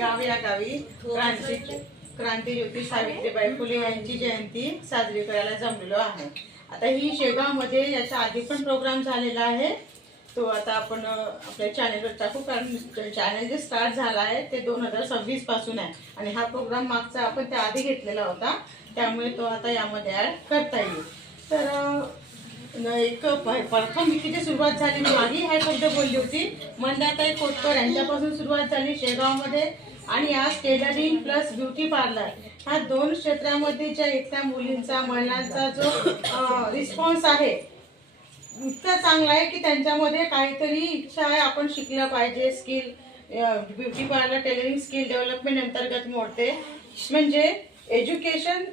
शेगाव या गावी क्रांतिज्योती सावित्रीबाई फुले यांची जयंती साजरी करायला जमलेलो आहे। आता ही शेगावमध्ये याच्या आधी पण प्रोग्राम झालेला आहे, तो आता आपण आपल्या चॅनलवर टाकू, कारण चॅनल जे स्टार्ट झाला आहे ते 2026 पासून आहे आणि हा प्रोग्राम मागचा आपण त्या आधी घेतलेला होता, त्यामुळे तो आता यामध्ये ॲड करता येईल। तर एक प्रथम विकीची सुरुवात झाली, मी मागे हा शब्द बोलली होती, मंदाताई कोटकर यांच्यापासून सुरुवात झाली शेगावमध्ये आणि आज टेलरिंग प्लस ब्युटी पार्लर ह्या दोन क्षेत्रामध्ये ज्या इथल्या मुलींचा महिलांचा जो रिस्पॉन्स आहे इतका चांगला आहे की त्यांच्यामध्ये काहीतरी इच्छा आहे, आपण शिकलं पाहिजे। Skill beauty parlour tailoring skill development अंतर्गत मोडते, म्हणजे एज्युकेशन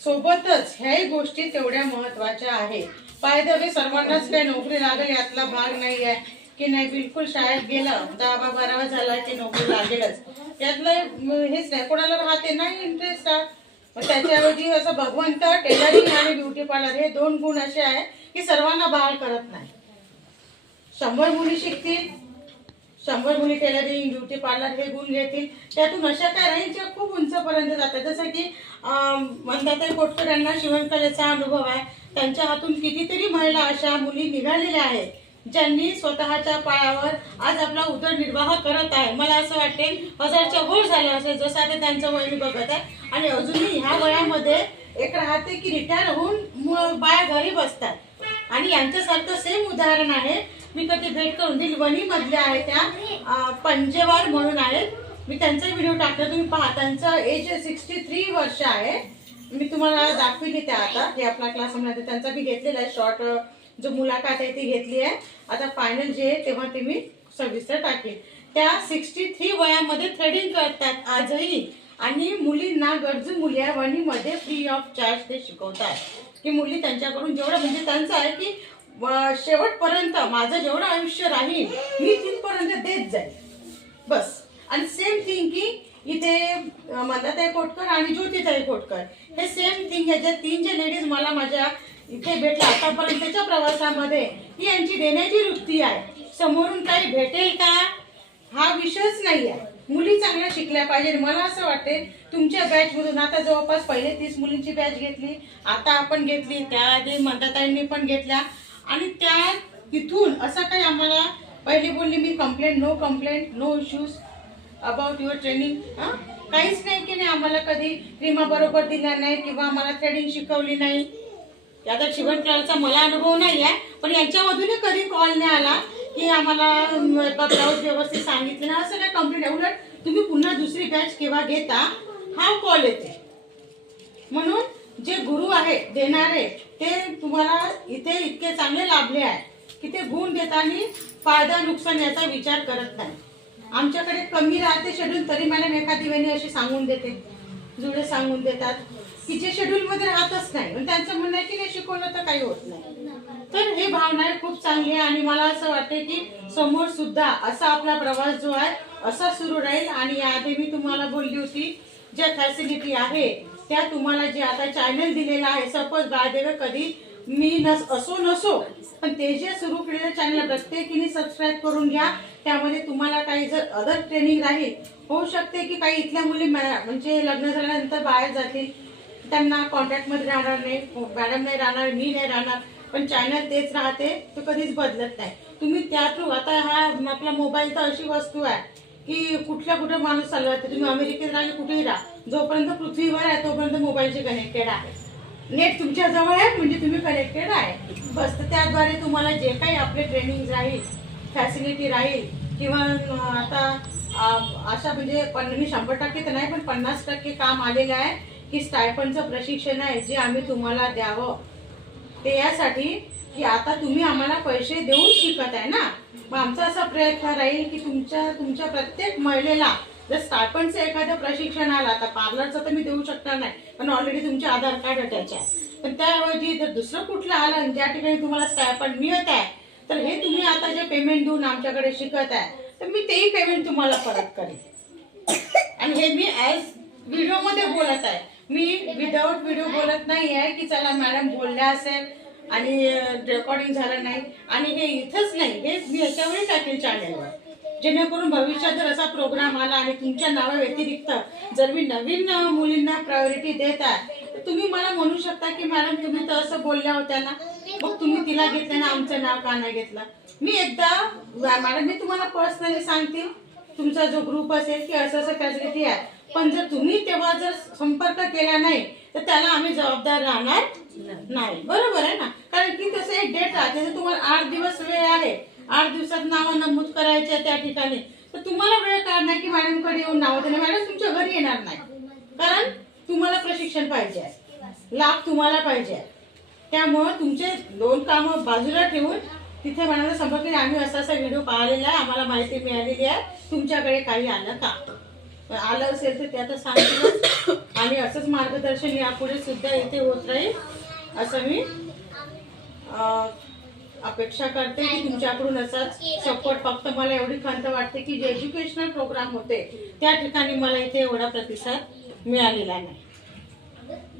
सोबतच ह्याही गोष्टी तेवढ्या महत्त्वाच्या आहे। फायदा सर्वांनाच काही नोकरी लागेल यातला भाग नाही आहे की नाही, बिलकुल शाळेत गेलं 10-12 झाला की नोकरी लागेलच, त्यातलं हेच नाही, कोणाला राहते नाही इंटरेस्ट आहे। मग त्याच्याऐवजी असं भगवंत टेलरिंग आणि ब्युटी पार्लर हे दोन गुण असे आहे की सर्वांना बहाल करत नाही। 100 मुली शिकतील, 100 मुली टेलरिंग ब्युटी पार्लर हे गुण घेतील, त्यातून अशा काय राहील ज्या खूप उंचपर्यंत जातात। जसं की मंदाताई कोटकर यांना शिवणकलेचा अनुभव आहे, त्यांच्या हातून कितीतरी महिला अशा मुली निघालेल्या आहेत ज्यांनी स्वतःच्या पायावर आज आपला उदरनिर्वाह करत आहे। मला असं वाटते 1000च्या वर झालं असेल, जसं आता त्यांचं वय मी बघत आहे, आणि अजूनही ह्या वयामध्ये एक राहते की रिटायर होऊन बाया घरी बसतात, आणि यांच्यासारखं सेम उदाहरण आहे, मी कधी भेट करून दिली, वणीमधल्या आहे त्या पंजेवार म्हणून आहेत, मी त्यांचा व्हिडिओ टाकला, तुम्ही पहा, त्यांचं एज 63 वर्ष आहे, मी तुम्हाला दाखविली त्या आता हे आपला क्लासमध्ये त्यांचा मी घेतलेला आहे शॉर्ट जो मुलाखत आहे ती घेतली आहे, आता फायनल जे आहे तेव्हा ते मी सविस्तर टाकेल। त्या 63 वयामध्ये थ्रेडिंग करतात आजही, आणि मुलींना गरजू मुली आहे वणीमध्ये फ्री ऑफ चार्ज ते शिकवतात, की मुली त्यांच्याकडून जेवढं म्हणजे त्यांचं आहे की शेवटपर्यंत माझं जेवढं आयुष्य राहील मी तिथपर्यंत देत जाईल बस। आणि सेम थिंग की इथे मंदाताई कोटकर आणि ज्योतिताई कोटकर हे सेम थिंग आहे, जे 3 जे लेडीज मला माझ्या इथे भेटला आतापर्यंतच्या प्रवासामध्ये, ही यांची देण्याची वृत्ती आहे। समोरून काही भेटेल का हा विषयच नाही आहे, मुली चांगल्या शिकल्या पाहिजे। मला असं वाटते तुमच्या बॅचमधून आता जवळपास पहिले 30 मुलींची बॅच घेतली, आता आपण घेतली, त्याआधी मंदाताईंनी पण घेतल्या, आणि त्या तिथून असं काही आम्हाला पहिली बोलली मी complaint no issues about your training, काहीच नाही की नाही आम्हाला कधी रीमा बरोबर दिल्या नाही किंवा आम्हाला थ्रेडिंग शिकवली नाही। आता शिवणकलेचा मला अनुभव नाही आहे, पण यांच्यामधून कधी कॉल नाही आला की आम्हाला ब्लाऊज व्यवस्थित सांगितलं ना, असं काय कंप्लेंट आहे। उलट तुम्ही पुन्हा दुसरी बॅच केव्हा घेता हा कॉल येते, म्हणून जे गुरु आहे देणारे ते तुम्हाला इथे इतके चांगले लाभले आहे की ते गुण देताना फायदा नुकसान याचा विचार करत नाही। आमच्याकडे कमी राहते शेड्यूल तरी मॅडम एखादी वेळी अशी सांगून देते, जुळे सांगून देतात की जे शेड्यूल मध्ये राहतच नाही, पण त्यांचं म्हणणं आहे की नाही शिकवलं तर काही होत नाही। तर हे भावना खूप चांगली आहे, आणि मला असं वाटते की समोर सुद्धा असा आपला प्रवास जो आहे असा सुरू राहील। आणि याआधी मी तुम्हाला बोलली होती ज्या फॅसिलिटी आहे त्या तुम्हाला जे आता चॅनल दिलेला आहे, सपोज बायदेव कधी मी नसो पण ते जे सुरू केलेलं चॅनल प्रत्येकीने सबस्क्राईब करून घ्या, त्यामध्ये तुम्हाला काही जर अदर ट्रेनिंग राहील, होऊ शकते की काही इथल्या मुली म्हणजे लग्न झाल्यानंतर बाहेर जातील, त्यांना कॉन्टॅक्टमध्ये राहणार नाही, मॅडम नाही राहणार, मी नाही राहणार, पण चॅनल तेच राहते, तो कधीच बदलत नाही। तुम्ही त्या थ्रू आता हा आपला मोबाईल तर अशी वस्तू आहे की कुठे माणूस चालला, तुम्ही अमेरिकेत राहिले कुठेही राहा, जोपर्यंत पृथ्वीवर आहे तोपर्यंत मोबाईलचे कनेक्टेड आहे, नेट तुमच्या जवळ आहे म्हणजे तुम्ही कनेक्टेड आहे बस। तर त्याद्वारे तुम्हाला जे काही आपले ट्रेनिंग राहील, फॅसिलिटी राहील, किंवा आता अशा म्हणजे मी 100% तर नाही पण 50% काम आलेलं आहे की स्टायफंडचं प्रशिक्षण आहे जे आम्ही तुम्हाला द्यावं, ते यासाठी की आता तुम्ही आम्हाला पैसे देऊन शिकत आहे ना, मग आमचा असा प्रयत्न राहील की तुमच्या प्रत्येक महिलेला जर स्टायफंडचं एखादं प्रशिक्षण आलं, आता पार्लरचं तर मी देऊ शकणार नाही पण ऑलरेडी तुमचे आधार कार्ड अटॅच आहे, पण त्याऐवजी जर दुसरं कुठलं आलं ज्या ठिकाणी तुम्हाला स्टायफंड मिळत आहे, तर हे तुम्ही आता जे पेमेंट देऊन आमच्याकडे शिकत आहे तर मी तेही पेमेंट तुम्हाला परत करेन। आणि हे मी ॲज व्हिडिओमध्ये बोलत आहे, मी विदाऊट व्हिडिओ बोलत नाही आहे की चला मॅडम बोलल्या असेल आणि रेकॉर्डिंग झालं नाही, आणि हे इथंच नाही, हे मी याच्यावर टाकेल चॅनलवर, जेणेकरून भविष्यात जर असा प्रोग्राम आला आणि तुमच्या नावाव्यतिरिक्त जर मी नवीन मुलींना प्रायोरिटी देत आहे, तर तुम्ही मला म्हणू शकता की मॅडम तुम्ही तर असं बोलल्या होत्या ना, मग तुम्ही तिला घेतलं ना, आमचं नाव का नाही घेतलं. मी एकदा मॅडम मी तुम्हाला पर्सनली सांगते, तुमचा जो ग्रुप असेल की असं असं फॅसिलिटी आहे, पण जर तुम्ही तेव्हा जर संपर्क केला नाही तर त्याला आम्ही जबाबदार राहणार नाही. बरोबर आहे ना, कारण की तसं एक डेट राहते, जर तुम्हाला 8 दिवस वेळ आहे, 8 दिवसात नावं नमूद करायचे त्या ठिकाणी, तर तुम्हाला वेळ काढणार की मॅडमकडे येऊन नावं देणार. मॅडम तुमच्या घरी येणार नाही, कारण तुम्हाला प्रशिक्षण पाहिजे आहे, लाभ तुम्हाला पाहिजे आहे. त्यामुळं तुमचे 2 कामं बाजूला ठेवून तिथे मॅडमला संपर्क केला, आम्ही असा असा व्हिडिओ पाहिलेला आहे, आम्हाला माहिती मिळालेली आहे, तुमच्याकडे काही आलं का, आलं असेल तर ते आता सांगितलं. आणि असंच मार्गदर्शन यापुढे सुद्धा इथे होत राहील असं मी अपेक्षा करते की तुमच्याकडून असाच सपोर्ट. फक्त मला एवढी खंत वाटते की जे एज्युकेशनल प्रोग्राम होते त्या ठिकाणी मला इथे एवढा प्रतिसाद मिळालेला नाही.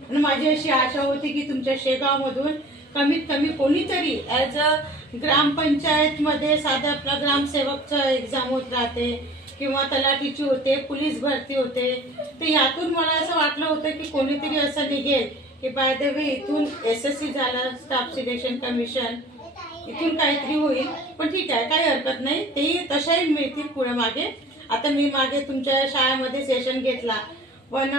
आणि माझी अशी आशा होती की तुमच्या शेगावमधून कमीत कमी कोणीतरी ॲज अ ग्रामपंचायतमध्ये साधा आपला ग्रामसेवकचं एक्झाम होत राहते किंवा तलाठीची होते, पोलीस भरती होते, तर यातून मला असं वाटलं होतं की कोणीतरी असं निघेल की बाय द वे इथून SSC झालं, स्टाफ सिलेक्शन कमिशन, इथून काहीतरी होईल. पण ठीक आहे, काही हरकत नाही, तेही तशाही मिळतील पुढे मागे. आता मी मागे तुमच्या शाळेमध्ये सेशन घेतला, पण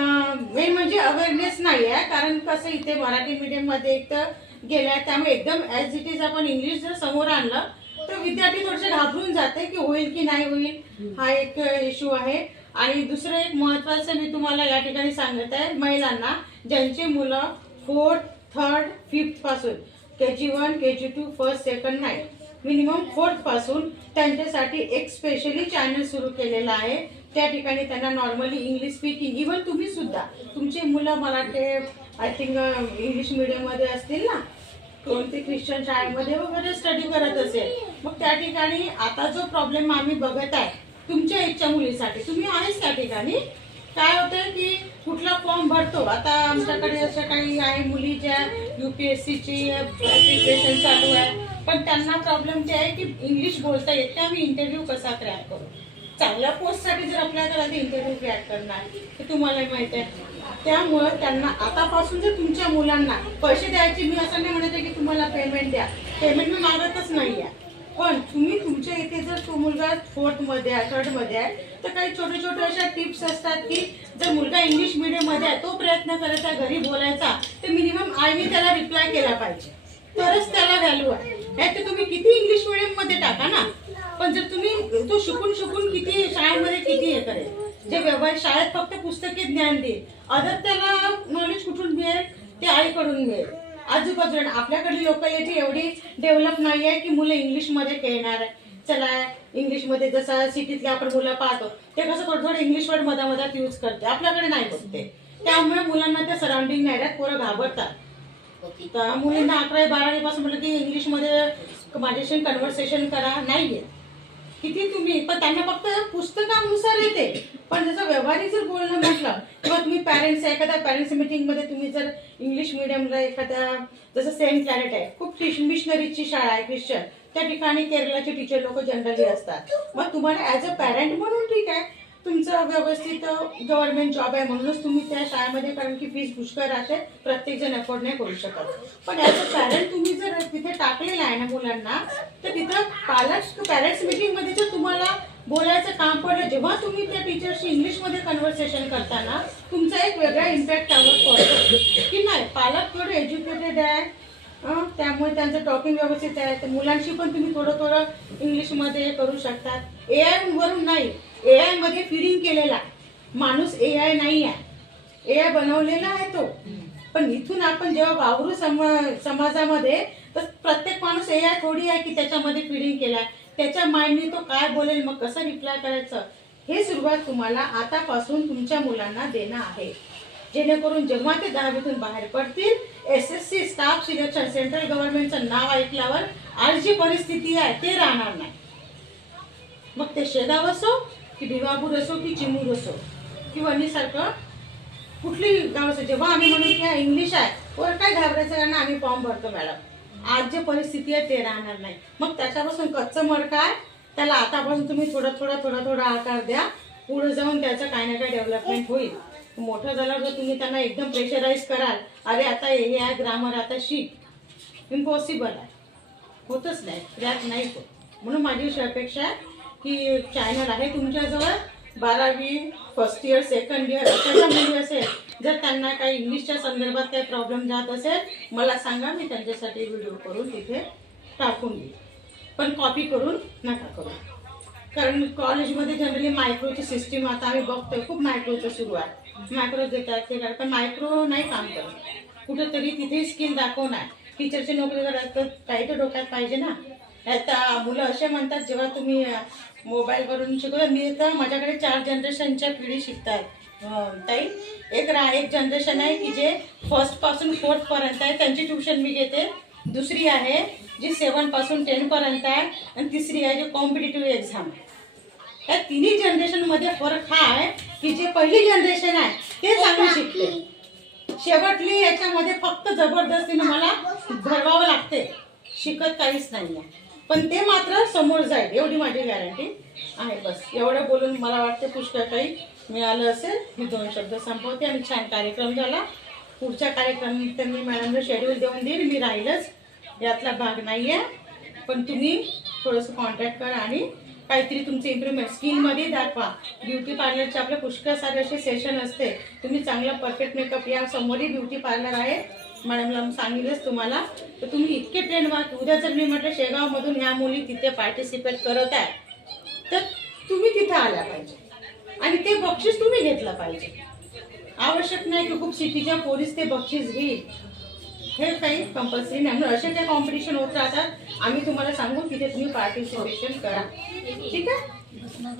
मेन म्हणजे अवेअरनेस नाही आहे, कारण कसं इथे मराठी मीडियममध्ये एक तर गेलाय, त्यामुळे एकदम ॲज इट इज आपण इंग्लिश जर समोर आणलं तर विद्यार्थी थोडेसे घाबरून जाते की होईल की नाही होईल, हा एक इश्यू आहे. आणि दुसरं एक महत्त्वाचं मी तुम्हाला या ठिकाणी सांगत आहे, महिलांना ज्यांची मुलं 4th, 3rd, 5th पासून KG1, KG2, 1st, 2nd नाही, मिनिमम 4th पासून त्यांच्यासाठी एक स्पेशली चॅनल सुरू केलेला आहे. त्या ठिकाणी त्यांना नॉर्मली इंग्लिश स्पीकिंग, इव्हन तुम्ही सुद्धा तुमची मुलं मराठी आय थिंक इंग्लिश मीडियममध्ये असतील ना, कोणती ख्रिश्चन शाळेमध्ये वगैरे स्टडी करत असेल, मग त्या ठिकाणी आता जो प्रॉब्लेम आम्ही बघत आहे तुमच्या इच्छा मुलीसाठी, तुम्ही आहेच त्या ठिकाणी, काय होतं की कुठला फॉर्म भरतो. आता आमच्याकडे अशा काही आहे मुली ज्या UPSCची प्रिपरेशन चालू आहे, पण त्यांना प्रॉब्लेम ते आहे की इंग्लिश बोलता येत नाही, आम्ही इंटरव्ह्यू कसा क्रॅक करू. चांगल्या पोस्टसाठी जर आपल्याकडे इंटरव्ह्यू क्रॅक करणार तर तुम्हाला माहिती आहे. त्यामुळं त्यांना आतापासून जर तुमच्या मुलांना पैसे द्यायचे, मी असं नाही म्हणते की तुम्हाला पेमेंट द्या, पेमेंट मी मागतच नाही आहे, पण तुम्ही तुमच्या इथे जर तो मुलगा 4th मध्ये आहे, 3rd मध्ये आहे, तर काही छोटे छोटे अशा टिप्स असतात की जर मुलगा इंग्लिश मीडियममध्ये आहे, तो प्रयत्न करत आहे घरी बोलायचा, तर मिनिमम आईने त्याला रिप्लाय केला पाहिजे, तरच त्याला व्हॅल्यू आहे. नाही तर तुम्ही किती इंग्लिश मीडियममध्ये टाका ना, पण जर तुम्ही तो शिकून किती शाळेमध्ये किती हे करेल, जे व्यवहार शाळेत फक्त पुस्तकी ज्ञान देईल, अदर त्याला नॉलेज कुठून मिळेल, ते आईकडून मिळेल. आजूबाजूला आपल्याकडली लोकॅलिटी एवढी डेव्हलप नाही आहे की मुलं इंग्लिशमध्ये खेळणार आहे. चला इंग्लिशमध्ये जसं सिटीतले आपण मुलं पाहतो ते कसं थोडं थोडं इंग्लिश वर्ड मधामधात यूज करते, आपल्याकडे नाही बघते, त्यामुळे मुलांना त्या सराउंडिंग नाही राहत, पोरं घाबरतात. तर मुलींना 11वी 12वी पासून म्हटलं की इंग्लिशमध्ये माझ्याशी कन्व्हर्सेशन करा, नाही आहे किती तुम्ही, पण त्यांना फक्त पुस्तकानुसार येते, पण जसं व्यवहारिक जर बोलणं म्हटलं किंवा तुम्ही पॅरेंट्स एखाद्या पॅरेंट्स मीटिंगमध्ये तुम्ही जर इंग्लिश मिडियमला एखाद्या जसं सेंट क्लॅरेट आहे, खूप मिशनरीची शाळा आहे ख्रिश्चन, त्या ठिकाणी केरळाचे टीचर लोक जनरली असतात, मग तुम्हाला ॲज अ पॅरेंट म्हणून ठीक आहे, तुमचं व्यवस्थित गव्हर्नमेंट जॉब आहे म्हणूनच तुम्ही त्या शाळेमध्ये, कारण की फीस पुष्कळ राहते, प्रत्येक जण अफोर्ड नाही करू शकत, पण ॲज अ पॅरेंट तुम्ही जर तिथे टाकलेलं आहे ना मुलांना, तर तिथं पॅरेंट्स मीटिंगमध्ये जर तुम्हाला बोलायचं काम पडलं, जेव्हा तुम्ही त्या टीचरशी इंग्लिशमध्ये कन्व्हर्सेशन करताना तुमचा एक वेगळा इम्पॅक्ट त्यावर पडतो की नाही, पालक थोडं एज्युकेटेड आहे, त्यामुळे त्यांचं टॉकिंग व्यवस्थित आहे, तर मुलांशी पण तुम्ही थोडं इंग्लिशमध्ये करू शकता. AI वरून नाही, AI मध्ये फीडिंग केलेला माणूस AI नाही आहे, AI बनवलेला आहे तो, पण इथून आपण जेव्हा वावरू समाजामध्ये, तर प्रत्येक माणूस AI थोडी आहे की त्याच्यामध्ये फीडिंग केलाय, त्याच्या माइंडने तो काय बोलेल, मग कसं रिप्लाय करायचं, हे सुरुवात तुम्हाला आतापासून तुमच्या मुलांना देणं आहे, जेणेकरून जेव्हा ते 10वीतून बाहेर पडतील, SSC स्टाफ सिलेक्शन सेंट्रल गव्हर्नमेंटचं नाव ऐकल्यावर आज जी परिस्थिती आहे ते राहणार नाही. मग ते शेगाव असो की भिवापूर असो की चिमूर असो की वणीसारखं कुठली गाव असो, जेव्हा आम्ही म्हणू की इंग्लिश आहे वर काय घाबरायचं, कारण आम्ही फॉर्म भरतो मॅडम, आज जे परिस्थिती आहे ते राहणार नाही. मग त्याच्यापासून कच्चं मड काय त्याला आतापासून तुम्ही थोडा आकार द्या. पुढे जाऊन त्याचं काही ना काही डेव्हलपमेंट होईल. मोठं झाल्यावर जर तुम्ही त्यांना एकदम प्रेशराईज कराल, अरे आता हे आहे ग्रामर आता शिक, इम्पॉसिबल आहे, होतच नाही, क्रॅक नाही होत. म्हणून माझी अशी अपेक्षा आहे की चॅनल आहे तुमच्याजवळ, 12वी फर्स्ट इयर सेकंड इयर अशा ज्या मुली असेल, जर त्यांना काही इंग्लिशच्या संदर्भात काही प्रॉब्लेम जात असेल मला सांगा, मी त्यांच्यासाठी व्हिडिओ करून तिथे टाकून देईन. पण कॉपी करून नका करू, कारण कॉलेजमध्ये जनरली मायक्रोची सिस्टीम आता आम्ही बघतोय, खूप मायक्रोचं सुरू आहे. मायक्रो देतात ते काय, पण मायक्रो नाही काम करत. कुठंतरी तिथे स्किल दाखवणार. टीचरची नोकरी करायला तर काही तर डोक्यात पाहिजे ना. आता मुलं असे म्हणतात, जेव्हा तुम्ही मोबाईलवरून शिकवता, मी तर माझ्याकडे 4 जनरेशनच्या पिढी शिकतात ताई. एक जनरेशन आहे की जे 1st पासून 4th पर्यंत आहे, त्यांची ट्युशन मी घेते. दुसरी आहे जी 7 पासून 10 पर्यंत आहे, आणि तिसरी आहे जी कॉम्पिटिटिव्ह एक्झाम. या तिन्ही जनरेशनमध्ये फरक हा आहे की जे पहिली जनरेशन आहे ते चांगलं शिकते, शेवटली याच्यामध्ये फक्त जबरदस्तीने मला भरवावं लागते, शिकत काहीच नाही आहे. पण ते मात्र समोर जाईल एवढी माझी गॅरंटी आहे. बस एवढं बोलून मला वाटते पुष्कळ काही मिळालं असेल. मी 2 शब्द संपवते आणि छान कार्यक्रम झाला. पुढच्या कार्यक्रम तर मी मॅडमला शेड्यूल देऊन देईल, मी राहीलच, यातला भाग नाही आहे. पण तुम्ही थोडंसं कॉन्टॅक्ट करा आणि काहीतरी तुमचे इम्प्रूव्हमेंट स्किलमध्ये दाखवा. ब्युटी पार्लरचे आपले पुष्कळ सारे असे सेशन असते, तुम्ही चांगला परफेक्ट मेकअप, या समोरही ब्युटी पार्लर आहे, मॅडमला सांगितलंच तुम्हाला. तर तुम्ही इतके ट्रेंड व्हा. उद्या जर मी म्हटलं शेगावमधून ह्या मुली तिथे पार्टिसिपेट करत आहे, तर तुम्ही तिथं आल्या पाहिजे आणि ते बक्षीस तुम्ही घेतलं पाहिजे. आवश्यक नाही की खूप सिटीच्या पोलीस ते बक्षीस घेईल, हे काही कंपल्सरी नाही. म्हणून असे ते कॉम्पिटिशन होत राहतात, आम्ही तुम्हाला सांगू तिथे तुम्ही पार्टिसिपेशन करा. ठीक आहे.